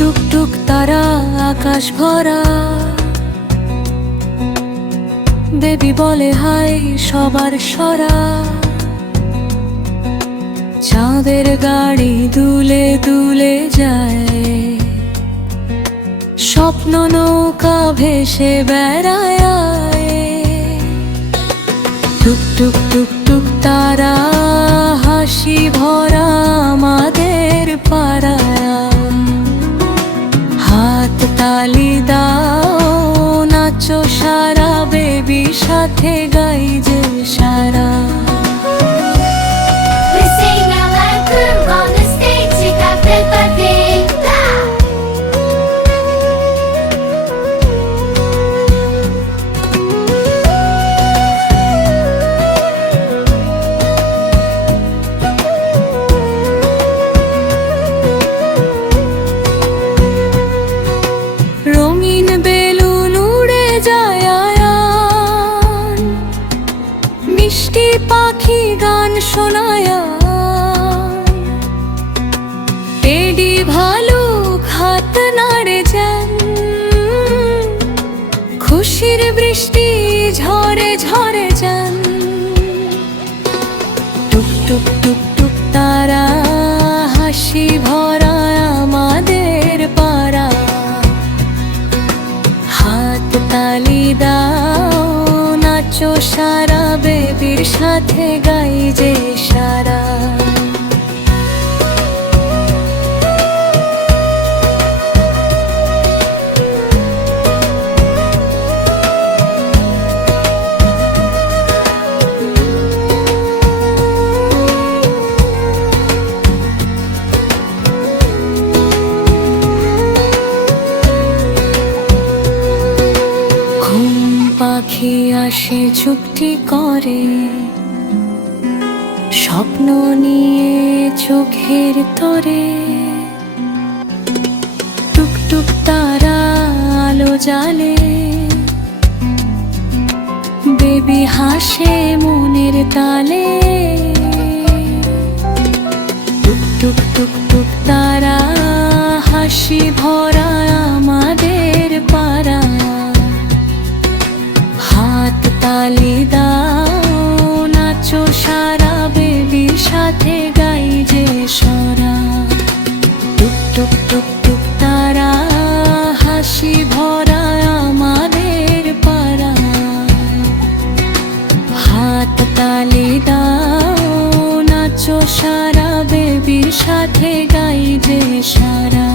টুক টুক তারা আকাশ ভরা, বেবি বলে হাই সবার সরা। চাঁদের গাড়ি দুলে দুলে যায়, স্বপ্ন নৌকা ভেসে বেড়ায়। টুক টুক টুক টুক তারা হাসি ভরা আমাদের পাড়ায়। হাত তালি দাও নাচো সারা, বেবি সাথে গাই যে সারা। রঙিন বেলুন উড়ে যায়, মিষ্টি পাখি গান শোনায়। টেডি ভালুক হাত নাড়ে যান, খুশির বৃষ্টি ঝরে ঝরে যান। টুক টুক টুক টুক তারা হাসি ভরা আমাদের পাড়া। হাত তালি দাও নাচো সারা, বেবির সাথে গাই যে সারা। পাখি আসে চুপটি করে, স্বপ্ন নিয়ে চোখের তরে। টুক টুক তারা আলো জ্বালে, বেবি হাসে মনের তালে। টুক টুক টুক টুক তারা হাসি ভরা আমাদের পাড়া। হাত তালি দাও নাচো সারা, বেবির সাথে গাই যে সরা। টুক টুক টুক টুক তারা হাসি ভরা আমাদের পাড়া। হাত তালি দাও নাচো সারা, বেবির সাথে গাই যে সারা।